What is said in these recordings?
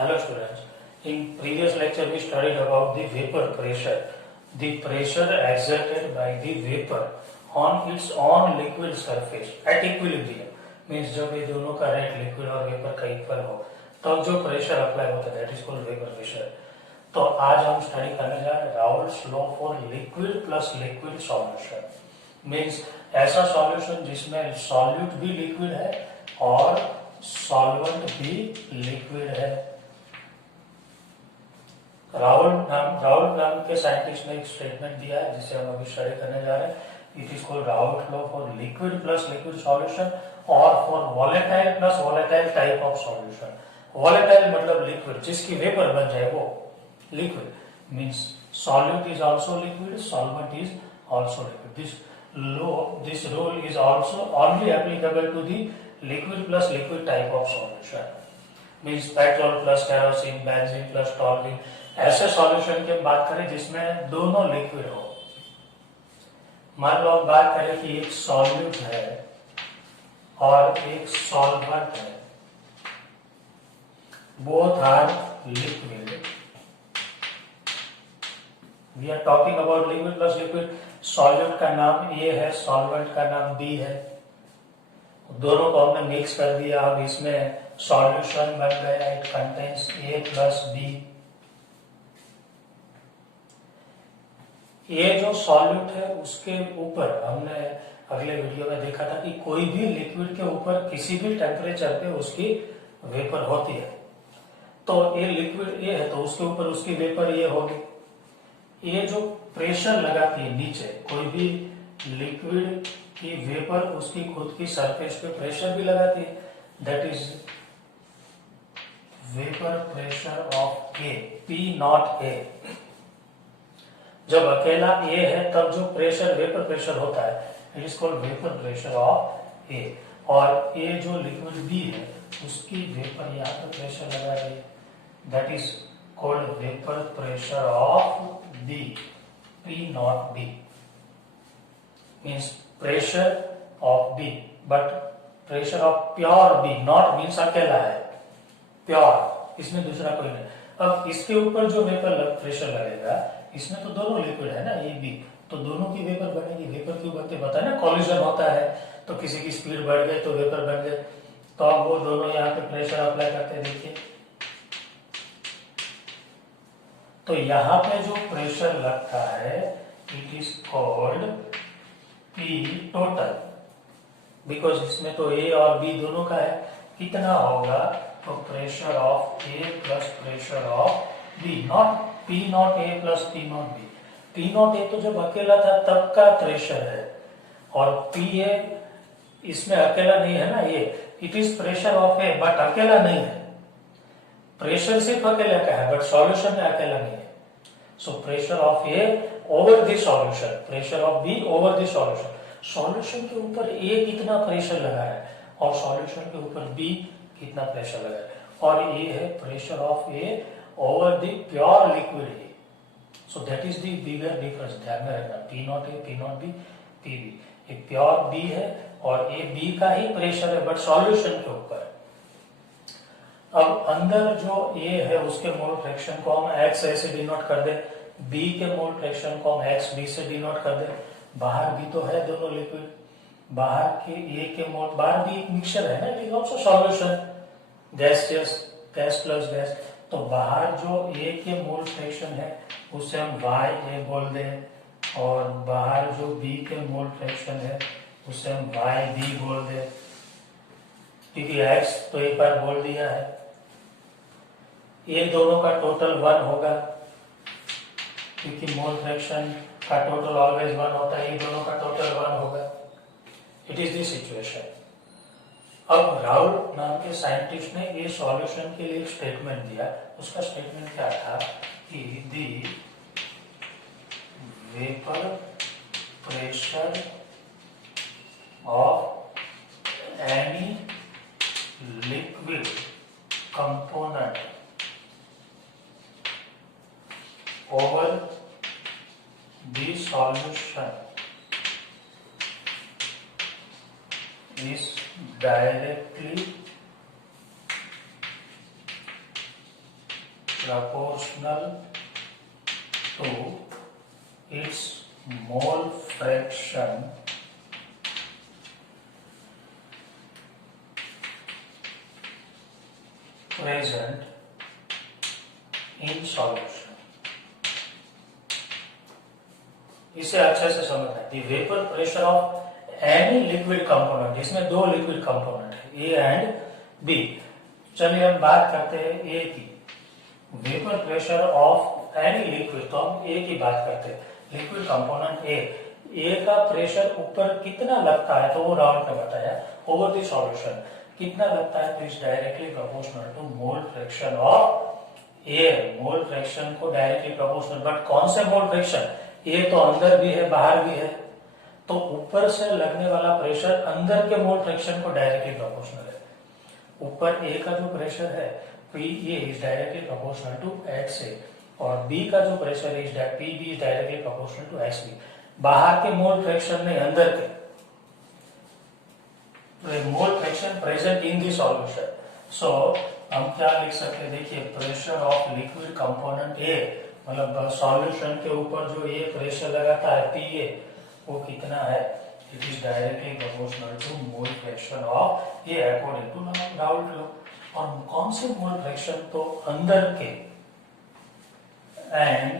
Hello students. In previous lecture we studied about the vapor pressure. The pressure exerted by the vapor on its own liquid surface at equilibrium means जब ये दोनों का rate liquid और vapour का equal हो तब जो pressure apply होता है that is called vapour pressure. तो आज हम स्टडी करने जा रहे हैं Raoult's law for liquid plus liquid solution. Means ऐसा सॉल्यूशन जिसमें सॉल्यूट भी लिक्विड है और सॉल्वेंट भी लिक्विड है. राहुल नाम के साइंटिस्ट ने एक स्टेटमेंट दिया है जिसे हम अभी स्टडी करने जा रहे हैं. It is called Raoult law for liquid plus liquid solution और for volatile plus volatile type of solution. Volatile मतलब लिक्विड जिसकी वेपर बन जाए वो liquid means solute is also liquid, solvent is also liquid. This rule is also only applicable to the liquid plus liquid type of solution. Means petrol plus kerosene, benzene plus toluene, ऐसे solution की बात करें जिसमें दोनों liquid हो. मान लो हम बात करें कि एक सॉल्यूट है और एक सॉल्वेंट है. Both are liquid. We are talking about liquid plus liquid. Solute का नाम A है, सॉल्वेंट का नाम B है. दोनों को हमने मिक्स कर दिया. अब इसमें सॉल्यूशन बन गया. It contains A plus B. ये जो सॉल्यूट है उसके ऊपर हमने अगले वीडियो में देखा था कि कोई भी लिक्विड के ऊपर किसी भी टेम्परेचर पे उसकी वेपर होती है. तो ये लिक्विड ये है तो उसके ऊपर उसकी वेपर ये होगी. ये जो प्रेशर लगाती है नीचे कोई भी लिक्विड की वेपर उसकी खुद की सरफेस पे प्रेशर भी लगाती है. That is vapour pressure of A, P naught A. जब अकेला A है तब जो प्रेशर वेपर प्रेशर होता है it is called vapour pressure of A. और ये जो लिक्विड B है उसकी वेपर यहाँ पे प्रेशर लगा रही है. That is called vapour pressure of B, P naught B. Means pressure of B but pressure of pure B not means अकेला है प्योर, इसमें दूसरा कोई नहीं. अब इसके ऊपर जो वेपर प्रेशर लगेगा इसमें तो दोनों लिक्विड है ना A B, तो दोनों की वेपर बनेगी. वेपर क्यों बनते पता है ना, कॉलिजन होता है तो किसी की स्पीड बढ़ गई तो वेपर बन गए. तो अब वो दोनों यहाँ पे प्रेशर अप्लाई करते हैं. देखिए तो यहाँ पे जो प्रेशर लगता है it is called P total because इसमें तो A और B दोनों का है. कितना होगा तो pressure of A plus pressure of B not P naught A plus P naught B. P naught A तो जब अकेला था तब का प्रेशर है और P A इसमें अकेला नहीं है ना. ये it is pressure of A but अकेला नहीं है. प्रेशर सिर्फ अकेला का है बट सॉल्यूशन में अकेला नहीं है. So pressure of A over the solution, pressure of B over the solution. Solution के ऊपर A कितना प्रेशर लगा है और सॉल्यूशन के ऊपर B कितना प्रेशर लगा है. और ये है pressure of A over the pure liquid A. So that is the bigger difference. ध्यान में रखना P naught A, P naught B, P B. ये प्योर B है और A B का ही प्रेशर है बट सॉल्यूशन के ऊपर. अब अंदर जो A है उसके मोल फ्रैक्शन को हम X ऐसे डिनोट कर दे, B के मोल फ्रैक्शन को हम X B से डिनोट कर दे. बाहर भी तो है दोनों लिक्विड. बाहर के A के मोल, बाहर भी एक मिक्सचर है ना, it is also solution. Gas plus gas. तो बाहर जो A के मोल फ्रैक्शन है उसे हम YA बोल दें और बाहर जो B के मोल फ्रैक्शन है उसे हम YB बोल दें. क्योंकि X तो एक बार बोल दिया है. ये दोनों का टोटल 1 होगा क्योंकि मोल फ्रैक्शन का टोटल ऑलवेज 1 होता है. ये दोनों का टोटल 1 होगा. It is the situation. अब राउल नाम के साइंटिस्ट ने ये सॉल्यूशन के लिए एक स्टेटमेंट दिया. उसका स्टेटमेंट क्या था कि the vapour pressure of any liquid component over the solution is directly proportional to its mole fraction present in solution. इसे अच्छे से समझना है। The vapor pressure of any liquid component, इसमें दो liquid component है A एंड B। चलिए हम बात करते हैं A की। Vapour pressure of any liquid, तो हम A की बात करते हैं। लिक्विड कंपोनेंट A का प्रेशर ऊपर कितना लगता है तो वो राउंड में बताया। ओवर द सॉल्यूशन कितना लगता है तो is directly proportional to mole fraction of air. Mole fraction को डायरेक्टली प्रोपोर्शनल, बट कौन से मोल फ्रैक्शन? ए तो अंदर भी है बाहर भी है, तो ऊपर से लगने वाला प्रेशर अंदर के मोल फ्रैक्शन को डायरेक्टली प्रोपोर्शनल है। ऊपर ए का जो प्रेशर है P A is directly proportional to x A, और बी का जो pressure is P B is directly proportional to x B. बाहर के मोल फ्रैक्शन नहीं, अंदर के mole fraction present in the solution. So हम क्या लिख सकते हैं, देखिए pressure of liquid component A, मतलब सॉल्यूशन के ऊपर जो ये प्रेशर लगाता है पी ए, वो कितना है? It is directly proportional to mole fraction of A according to Raoult law. और कौन से मोल फ्रैक्शन? तो अंदर के, and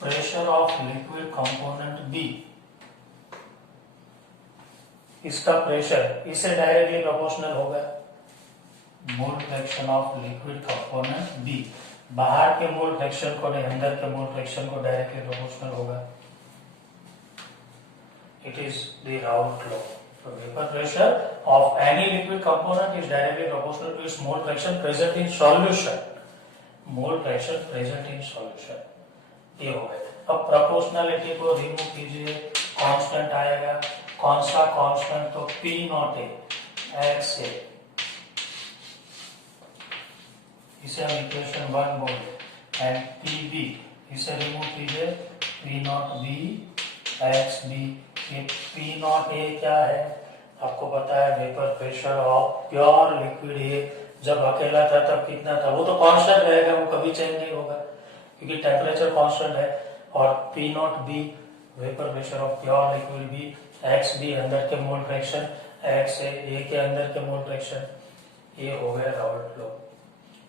pressure of liquid component B, इसका प्रेशर इससे डायरेक्टली प्रोपोर्शनल होगा। Mole fraction of liquid component B बाहर के मोल फ्रैक्शन को नहीं, अंदर के मोल फ्रैक्शन को डायरेक्टली प्रोपोर्शनल होगा। It is the Raoult law. So vapor pressure of any liquid component is directly proportional to its mole fraction present in solution. Mole fraction present in solution, ये हो गया। अब proportionality को remove कीजिए, constant आएगा। कौन सा कांस्टेंट? तो P naught A x A, इसे हम इक्वेशन 1 बोले। एंड पी बी, इसे रिमूव कीजिए, P naught B x B. ये P नॉट ए क्या है? आपको पता है vapour pressure of pure liquid A, जब अकेला था तब कितना था? वो तो कांस्टेंट रहेगा, वो कभी चेंज नहीं होगा क्योंकि टेम्परेचर कांस्टेंट है। और P naught B vapour pressure of pure liquid B, x B अंदर के मोल फ्रैक्शन, एक्स ए के अंदर के मोल फ्रैक्शन, ये हो गया राउल्ट लॉ।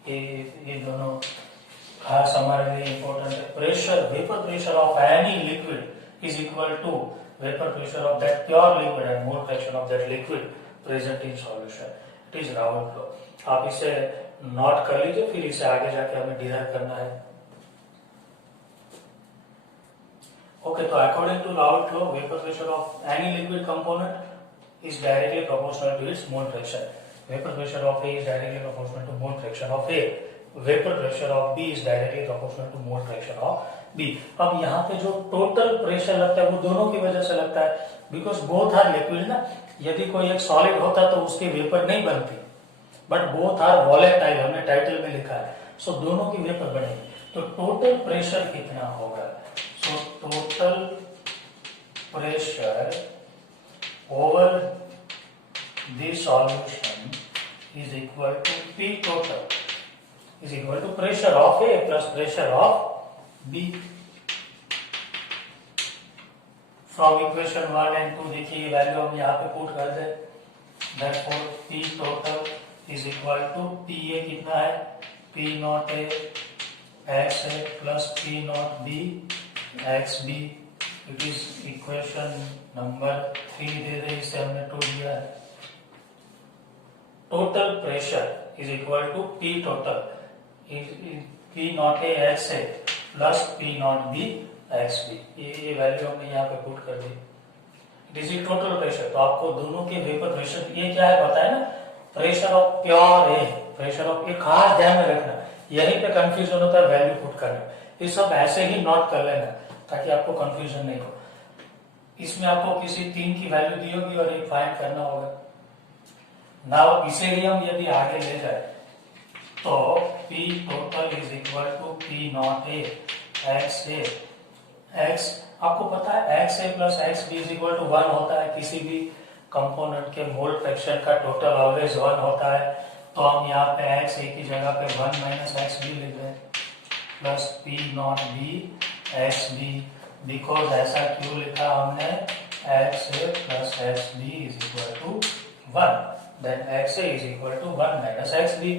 ये दोनों खास हमारे लिए इंपॉर्टेंट है। Pressure, vapour pressure of any liquid is equal to vapour pressure of that pure liquid and mole fraction of that liquid present in solution. It is Raoult law. आप इसे note कर लीजिए, फिर इसे आगे जाके हमें डिराइव करना है। ओके, तो according to Raoult law vapour pressure of any liquid component is directly proportional to its mole fraction. Vapor pressure of A is directly proportional to mole fraction of A. Vapor pressure of B is directly proportional to mole fraction of B. अब यहाँ पे जो total pressure लगता है वो दोनों की वजह से लगता है, बिकॉज बोथ आर लिक्विड ना। यदि कोई एक सॉलिड होता तो उसकी वेपर नहीं बनती, बट बोथ आर वॉलेटाइल, हमने टाइटल में लिखा है। सो दोनों की वेपर बनेगी। तो टोटल प्रेशर कितना होगा? So total pressure over the solution is equal to P total is equal to pressure of A plus pressure of B. From equation 1 and 2 देखिए ये वैल्यू हम यहाँ पे पुट कर दे। Therefore P total is equal to PA कितना है? P naught A x A plus P naught B x B। It is equation number 3 दे दे, इसे हमने 2 दिया है। Total pressure is equal to P total P naught A x A plus P naught B x B. ये value हमने यहाँ पे पुट कर दी। It is total pressure. तो आपको दोनों के वेपर प्रेशर ये क्या है बताया ना, pressure of pure A, pressure of A, खास ध्यान में रखना, यहीं पे कंफ्यूजन होता है वैल्यू पुट करने। ये सब ऐसे ही नोट कर लेना ताकि आपको कंफ्यूजन नहीं हो। इसमें आपको किसी 3 की वैल्यू दी होगी और एक फाइंड करना होगा। नाउ इसे ही हम यदि आगे ले जाए तो P total is equal to P naught A x A X. आपको पता है X A plus X B is equal to 1 होता है। किसी भी कंपोनेंट के मोल फ्रैक्शन का टोटल ऑलवेज 1 होता है। तो हम यहाँ पे x a की जगह पे 1 माइनस एक्स बी लिख रहे हैं plus P naught B x B, because ऐसा क्यों लिखा हमने, X A plus X B is equal to 1, then x a is equal to 1 minus x b,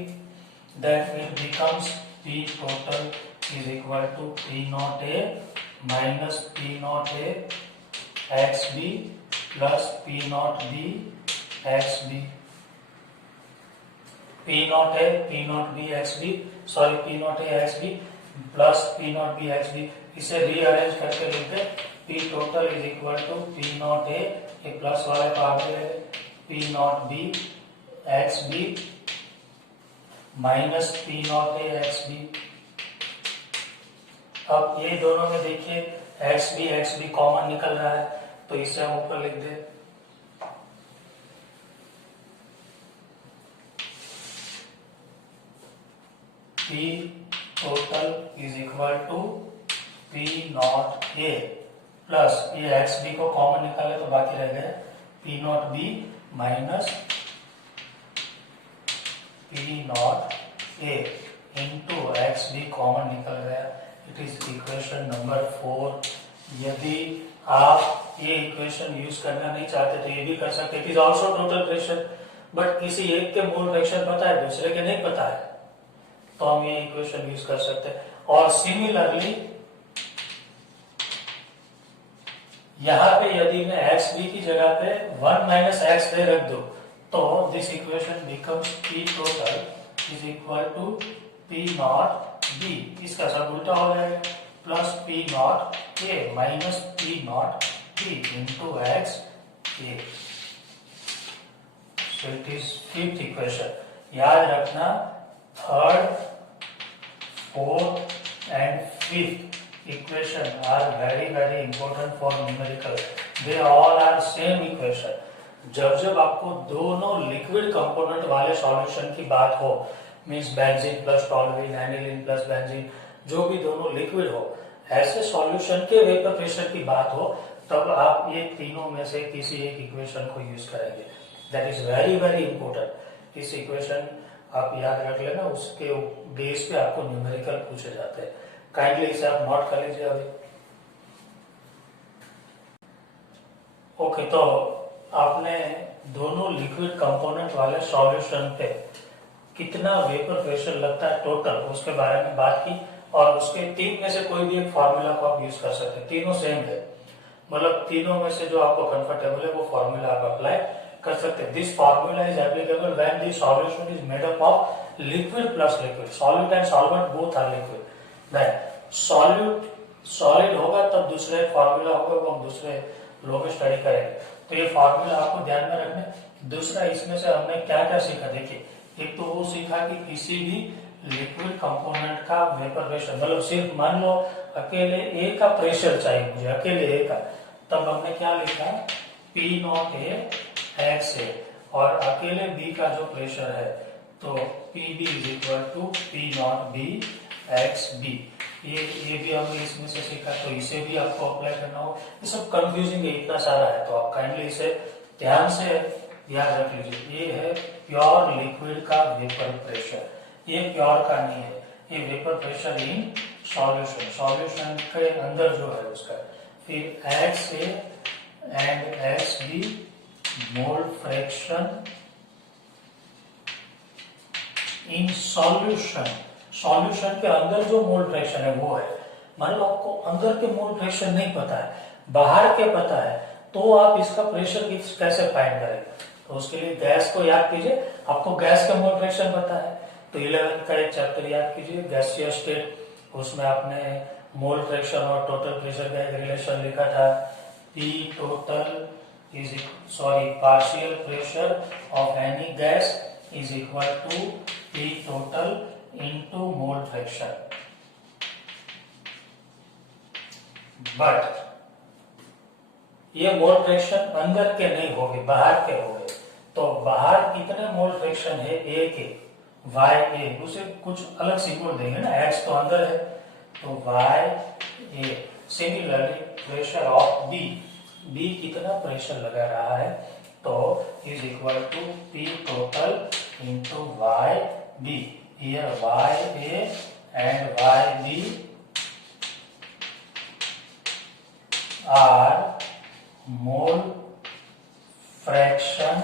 then it becomes p total is equal to p naught a minus p naught a x b plus p naught b x b, p naught a p naught b x b, sorry p naught a x b plus p naught b x b, इसे rearrange करके लिखते p total is equal to p naught a, ये plus वाले को आगे ले p naught b x b minus p naught a x b। अब ये दोनों में देखिए x b कॉमन निकल रहा है, तो इसे हम ऊपर लिख दे p total is equal to p naught a plus ये एक्स बी को कॉमन निकाले तो बाकी रह गए p naught b minus p naught a into X B common निकल गया। It is equation number 4। यदि आप ये इक्वेशन यूज करना नहीं चाहते तो ये भी कर सकते। It is also total pressure, but किसी एक के मोल फ्रैक्शन पता है, दूसरे के नहीं पता है, तो हम ये इक्वेशन यूज कर सकते हैं। और सिमिलरली यहां पे यदि मैं एक्स बी की जगह पे 1 माइनस एक्स बी रख दूं तो this equation becomes P total is equal to P naught B, इसका सब उल्टा हो जाएगा, plus P naught A minus P naught B into X A. So it is fifth equation. याद रखना third, fourth and fifth equation are very important for numerical. They all are same equation. जब आपको दोनों liquid component वाले solution की बात हो, means benzene plus toluene, aniline plus benzene, जो भी दोनों लिक्विड हो, ऐसे सॉल्यूशन के वेपर प्रेशर की बात हो, तब आप ये तीनों में से किसी एक इक्वेशन को यूज करेंगे। That is very important. इस इक्वेशन आप याद रख लेना, उसके बेस पे आपको न्यूमेरिकल पूछे जाते हैं। काइंडली इसे आप नोट कर लीजिए अभी। ओके, तो आपने दोनों लिक्विड कंपोनेंट वाले सॉल्यूशन पे कितना वेपर प्रेशर लगता है टोटल, उसके बारे में बात की, और उसके तीन में से कोई भी एक फार्मूला को आप यूज कर सकते हैं। तीनों सेम है, मतलब तीनों में से जो आपको कंफर्टेबल है वो फार्मूला आप अप्लाई कर सकते हैं। This formula is applicable when the solution is made up of liquid plus liquid, solid and solvent both are liquid. Solid होगा तब दूसरे फार्मूला होगा, वो हम दूसरे लो में स्टडी करेंगे। तो ये फार्मूला आपको ध्यान में रखना। दूसरा, इसमें से हमने क्या क्या सीखा, देखिए एक तो वो सीखा कि किसी भी लिक्विड कंपोनेंट का वेपर प्रेशर, मतलब सिर्फ मान लो अकेले ए का प्रेशर चाहिए मुझे, अकेले ए का, तब हमने क्या लिखा, P naught A x A, और अकेले बी का जो प्रेशर है तो P B is equal to P naught B x B. ये भी हमने इसमें से सीखा, तो इसे भी आपको अप्लाई करना हो। ये सब कंफ्यूजिंग है, इतना सारा है, तो आप काइंडली इसे ध्यान से याद रख लीजिए। ये है प्योर लिक्विड का वेपर प्रेशर, ये प्योर का नहीं है, ये vapour pressure in solution, solution के अंदर जो है उसका। फिर X A and X B mole fraction in solution, solution के अंदर जो मोल फ्रैक्शन है वो है। मान लो आपको अंदर के मोल फ्रैक्शन नहीं पता है, बाहर के पता है, तो आप इसका प्रेशर कैसे फाइंड करेंगे? तो उसके लिए गैस को याद कीजिए। आपको गैस का मोल फ्रैक्शन पता है, तो 11th का एक चैप्टर याद कीजिए, गैसियस स्टेट। उसमें आपने मोल फ्रैक्शन और टोटल प्रेशर का एक रिलेशन लिखा था, P total is partial pressure of any gas is equal to P total into mole fraction, but ये मोल फ्रैक्शन अंदर के नहीं होंगे, बाहर के होंगे। तो बाहर कितने मोल फ्रैक्शन है ए के, वाई ए, उसे कुछ अलग सिंबल देंगे ना, एक्स तो अंदर है तो Y A. Similarly pressure of B, B कितना प्रेशर लगा रहा है, तो is equal to P total into YB. Here YA and YB are mole fraction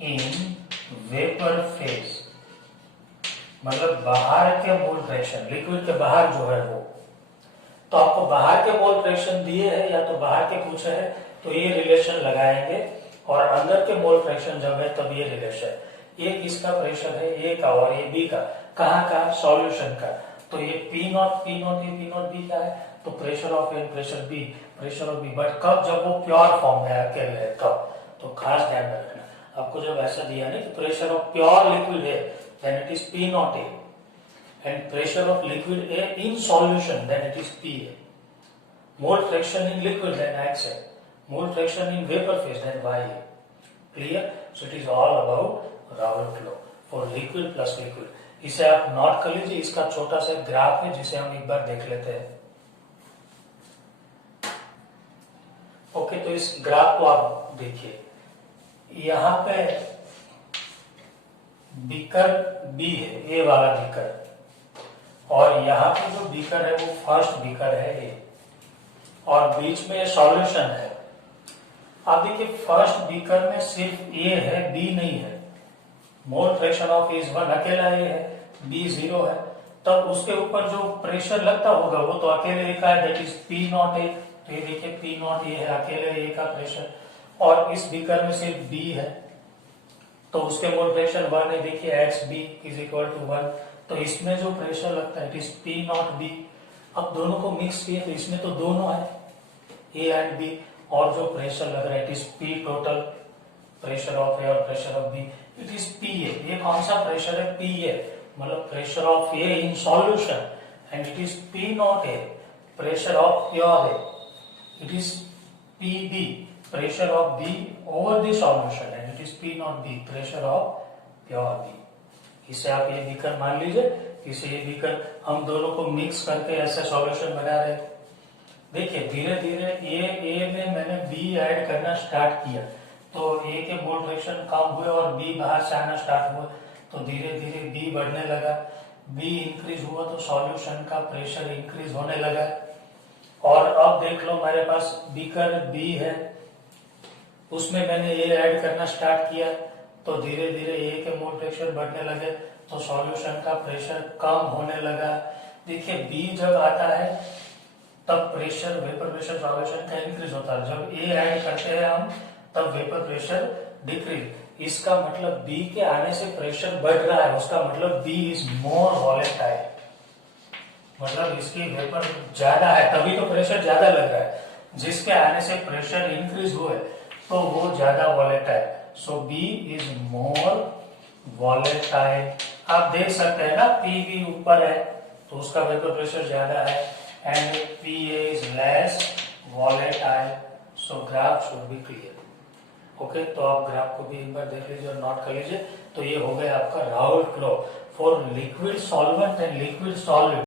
in vapour phase, मतलब बाहर के मोल फ्रैक्शन, लिक्विड के बाहर जो है वो। तो आपको बाहर के मोल फ्रैक्शन दिए है या तो बाहर के पूछे है तो ये रिलेशन लगाएंगे, और अंदर के मोल फ्रैक्शन जब है तब ये रिलेशन। ये किसका प्रेशर है, ए का, और ये बी का। कहाँ का, सॉल्यूशन का। तो ये पी नॉट बी का है, तो pressure of A, pressure of B. But कब, जब वो प्योर फॉर्म में अकेले है तब। तो खास ध्यान में रखना, आपको जब ऐसा दिया नहीं कि प्रेशर ऑफ प्योर लिक्विड है then it is P naught A, and pressure of liquid A in solution then it is P A. Mole fraction in liquid then x है, mole fraction in vapour phase then y है। Clear? So it is all about Raoult law for liquid plus liquid. इसे आप note कर लीजिए, इसका छोटा सा graph है जिसे हम एक बार देख लेते हैं। ओके, तो इस ग्राफ को आप देखिए, यहाँ पे बीकर बी है, ए वाला बीकर, और यहाँ पे जो बीकर है वो फर्स्ट बीकर है ए, और बीच में सॉल्यूशन है। आप देखिए फर्स्ट बीकर में सिर्फ ए है, बी नहीं है। Mole fraction of A is 1, अकेला ए है, बी 0 है। तब उसके ऊपर जो प्रेशर लगता होगा वो तो अकेले ए का है, दैट इज पी नॉट ए। तो ये देखिए पी नॉट ए है, अकेले ए का प्रेशर, और इस बीकर में सिर्फ बी है तो उसके मोल फ्रैक्शन 1 है। देखिए X B is equal to 1, तो इसमें जो प्रेशर लगता है it is P naught B. अब दोनों को मिक्स किए तो इसमें तो दोनों है, ए एंड बी, और जो प्रेशर लग रहा है it is P total, pressure of A और pressure of B, it is P A. ये कौन सा प्रेशर है, पी ए, मतलब pressure of A in solution, and it is P naught A, pressure of pure A, it is P B, pressure of B over the solution, and it is P not B, pressure of pure B। इसे आप ये beaker मान लीजिए, इसे ये beaker हम दोनों को मिक्स करके ऐसे सॉल्यूशन बना रहे। देखिए धीरे धीरे ए में मैंने B ऐड करना स्टार्ट किया तो ए के मोल फ्रैक्शन कम हुए और B बाहर से आना स्टार्ट हुआ, तो धीरे धीरे B बढ़ने लगा। B इंक्रीज हुआ तो सॉल्यूशन का प्रेशर इंक्रीज होने लगा। और अब देख लो मेरे पास बीकर B है, उसमें मैंने ए ऐड करना स्टार्ट किया तो धीरे धीरे ए के मोल फ्रैक्शन बढ़ने लगे तो सॉल्यूशन का प्रेशर कम होने लगा। देखिए बी जब आता है तब प्रेशर, वेपर प्रेशर सॉल्यूशन का इंक्रीज होता है। जब ए ऐड करते हैं हम तब वेपर प्रेशर डिक्रीज। इसका मतलब बी के आने से प्रेशर बढ़ रहा है, उसका मतलब बी इज मोर वॉलेटाइल, मतलब इसकी वेपर ज्यादा है तभी तो प्रेशर ज्यादा लग रहा है। जिसके आने से प्रेशर इंक्रीज हुए तो वो ज्यादा volatile, so B is more volatile. आप देख सकते हैं ना पी बी ऊपर है तो उसका वेपर प्रेशर ज्यादा है, and P A is less volatile, so graph should be clear. Okay, तो आप ग्राफ को भी एक बार देख लीजिए और नोट कर लीजिए। तो ये हो गया आपका Raoult law for liquid solvent and liquid solvent.